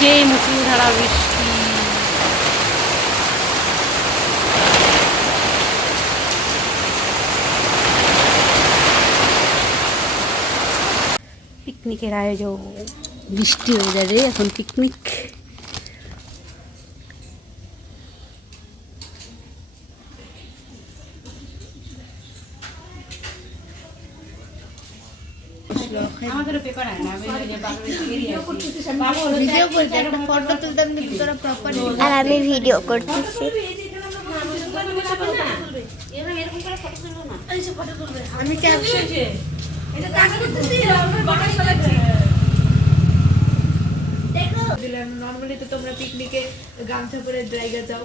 সেই মুসুলধারা বৃষ্টি। পিকনিকের আয়োজন বৃষ্টি ওয়েদারে এখন পিকনিক। আর আমি ভিডিও করতেছি। নর্মালি তো তোমরা পিকনিকে গামছা পরে জায়গা যাও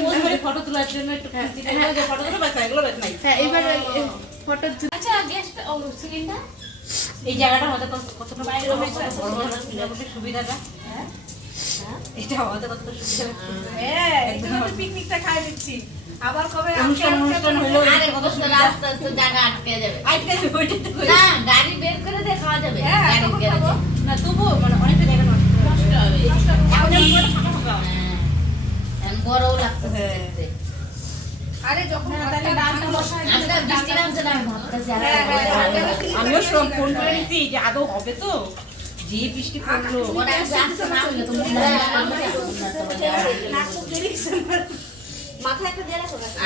পোজ করে ফটো তোলার জন্য একটু ফটো তুলে বাস এগুলো নাই। হ্যাঁ এবার ফটো আচ্ছা গ্যাসটা ও সিলিন্ডার? এই জায়গাটা আমাদের কত কতটা বাইরে হয়েছে বড় বড় মোটামুটি সুবিধাটা। হ্যাঁ? এটা আমাদের কত সুবিধা? হ্যাঁ একদম। পিকনিকটা খাই দিচ্ছি। আবার কবে অনুষ্ঠান অনুষ্ঠান হলো আরে কত সুন্দর রাস্তা তো জায়গা আটকে যাবে। আজকে যাবে না গাড়ি বের করে দিয়ে খাওয়া যাবে হ্যাঁ। আমিও সব ফোন করে নিছি যে আদৌ হবে তো? যে বৃষ্টি পড়ল।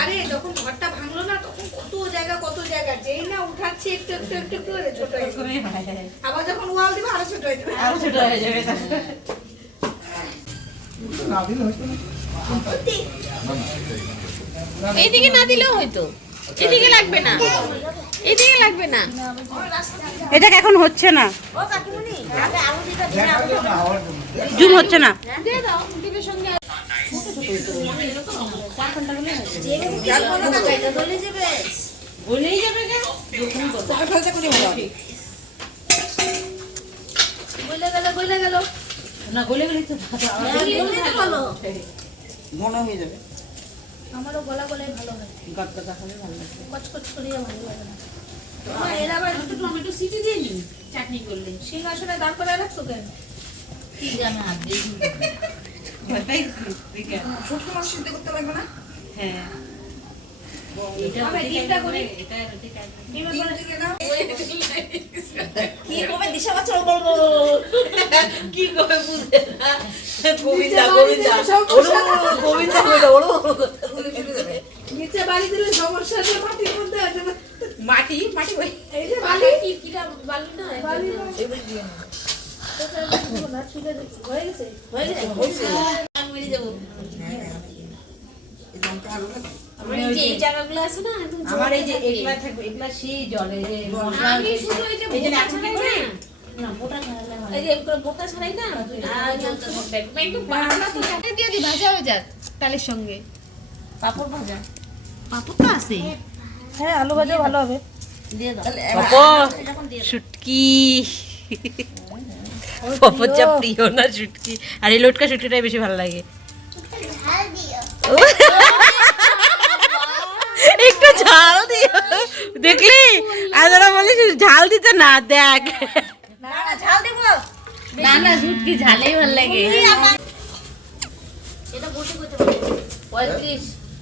আরে যখন ঘরটা ভাঙলো না তখন কত জায়গা কত জায়গা। যেই না উঠাচ্ছি একটু একটু একটু ছোট হয় আবার যখন ওয়াল দিবে আরও ছোট হয়ে যাবে। আরও ছোট হয়ে যাবে। এইদিকে না দিলেও হয়তো। এদিকে লাগবে না। এদিকে লাগবে না। এটা এখন হচ্ছে না। জুম হচ্ছে না। দিয়ে দাও দিদির সঙ্গে বলেই যাবে কেন বলে গেল বলে গেল না গলে গেলে তো ভালো। মনে হয়ে যাবে। আমারও গলা গলায় ভালো হয়। গদ গদা হবে ভালো লাগবে কচকচ করিয়ে ভালো লাগে না। এরা আবার একটু টমেটো সিটি দিয়ে নিন চাটনি করলে? সিংহাসনে দাঁড় করে রাখছো কেন? কি জানে হাত দিয়ে। ছোট মাছ সিদ্ধ করতে পারবে না? হ্যাঁ। কি কবে দিশা পাচ্ছ কি কবে বুঝে না? গোবিন্দা গোবিন্দা। গোবিন্দা গোবিন্দা বাড়ি দিলে সমস্যা আছে মাটির মধ্যে আছে। মাটি মাটি ওই। এই যে বালি? বালি। না? বালি না ছুলে দেখি হয়ে গেছে? হয়ে গেছে? আমি মেরে আমার এই যে এই জায়গাগুলো আছে না একদম আমার এই যে জলে থাকে। একলা থাকবে একলা সেই জলে আমি শুধু এই যে এই যে বোটা নাচুকি ছাড়াই করে? না না বোটা ছাড়ালে হয় এই যে ছাড়াই না? ভাজা হয়ে যাক তালের সঙ্গে। পাপড় ভাজা? পাপড় তো আছে। হ্যাঁ আলু ভাজা ভালো হবে। দাও। শুটকি। পপো যা প্রিয় না শুটকি। আর এই লটকা শুটকিটাই বেশি ভালো লাগে। একটু ঝাল দিও। দেখলি? আর বলিস ঝাল দিতে না দেখ। না না ঝাল দেব। না না ঝুটকি ঝালেই ভালো লাগে। এটা বসে করতে পঁয়ত্রিশ।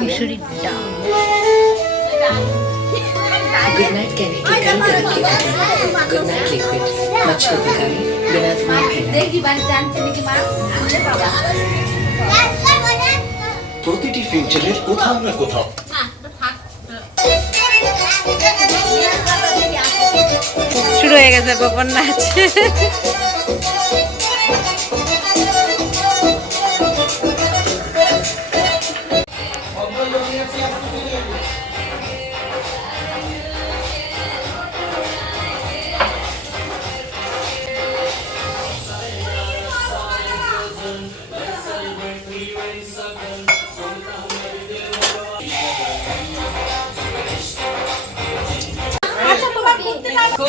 মুসুরির ডাল Good night, Kenny. Kikari taraki kutai. Good night, liquid. Machho bhagari. Bina tumhe phela. প্রতিটি ফিউচারের কোথাও না কোথাও শুরু হয়ে গেছে গোপন নাচ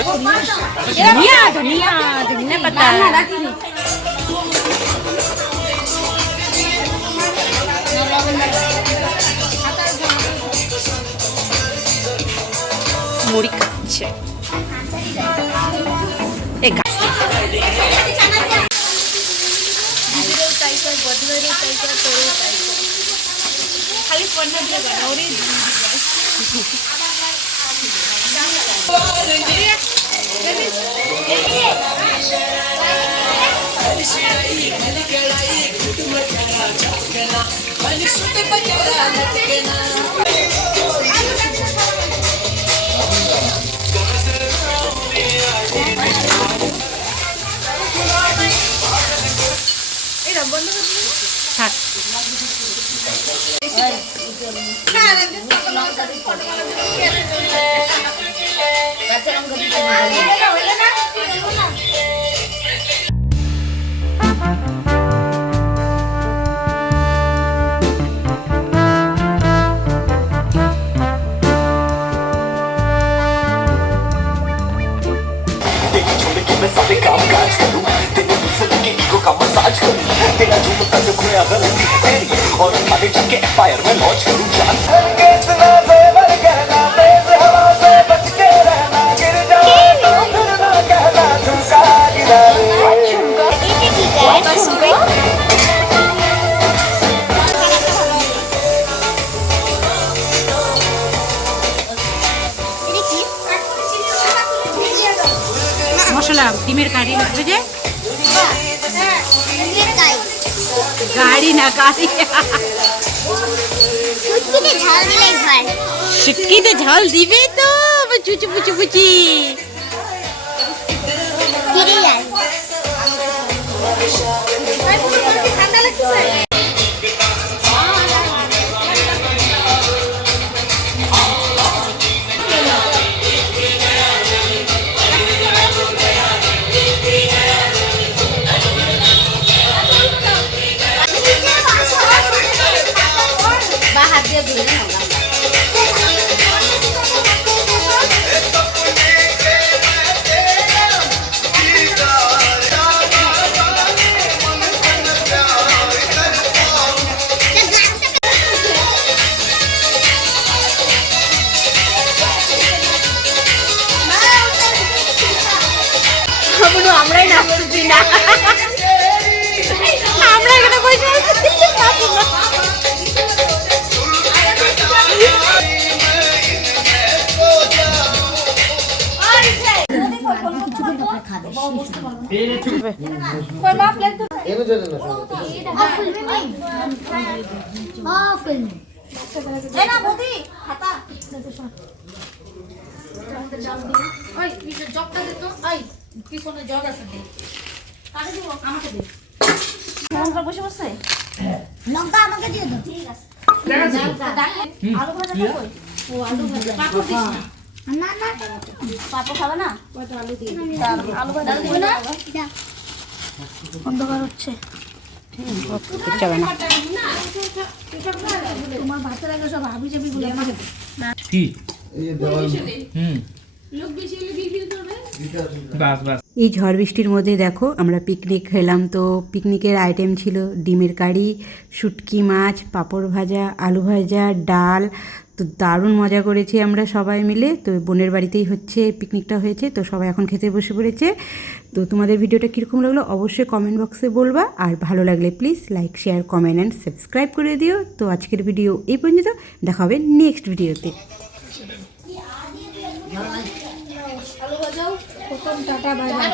ধনিয়া ধনিয়া ধনিয়া পাতা মুড়ি খাচ্ছে। এ গা- থাক কাঁচা লঙ্কা দিতে হবে। तेरी छोड़ के मैं सारे काम काज करूं तेरे मुझसे लगे ईगो का मसाज करूं तेरा जो मुताबिक खोया गलती है तेरी और आगे जाके एफआईआर में लॉन्च करूं जान গাড়ি না কারি ঝাল দিলে হয় শুটকিতে ঝাল দিবে তো আবার চুচু পুচু পুচি আমরাই নাচতেছি না। আমরা এখানে বসে আছি খাতা ওই জগটা দে তো। ওই পিছনে জগ আছে দে। কাকে দিব আমাকে দে। লঙ্কা বসে বসে? লঙ্কা আমাকে দিয়ে দাও ঠিক আছে। আলু ভাজা খাব? ও আলু ভাজা। পাপড় দিস না। না না। পাপড় খাবে না? আলু দিয়ে আলু ভাজা দিবে না অন্ধকার হচ্ছে। না। তোমার ভাতের আগে সব হাবি জাবি গুলো আমাকে দে। এই ঝড় বৃষ্টির মধ্যে দেখো আমরা পিকনিক খেলাম তো। পিকনিকের আইটেম ছিল ডিমের কারি শুটকি মাছ পাঁপড় ভাজা আলু ভাজা ডাল। তো দারুণ মজা করেছি আমরা সবাই মিলে। তো বোনের বাড়িতেই হচ্ছে পিকনিকটা হয়েছে। তো সবাই এখন খেতে বসে পড়েছে। তো তোমাদের ভিডিওটা কীরকম লাগল অবশ্যই কমেন্ট বক্সে বলবা। আর ভালো লাগলে please like share comment and subscribe করে দিও। তো আজকের ভিডিও এই পর্যন্ত। দেখা হবে নেক্সট ভিডিওতে টাটা বাই বাই